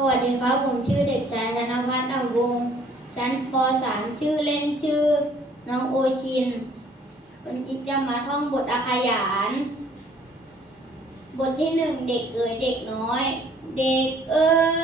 สวัสดีครับ ผมชื่อเด็กชายธนพัฒน์อ่ำวงชั้นป .3 ชื่อเล่นชื่อ น้องโอชิน วันนี้จะมาท่องบทอาขยาน บทที่หนึ่งเด็กเอ๋ยเด็กน้อย เด็กเอ๋ย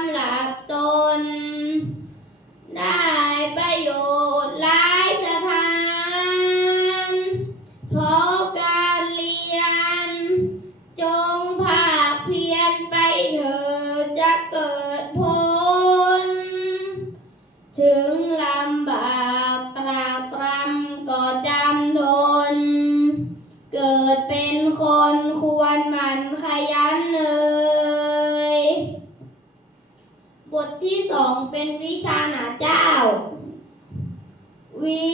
ำหรับตน ได้ประโยชน์หลายสถานเพราะการเรียน จงภาคเพียรไปเถิดจะเกิดผล ถึงลำบากตรากตรำก็จำทน เกิดเป็นคนควรหมันขยันเลย บทที่สองเป็นวิชาหนาเจ้า วิ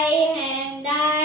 I am the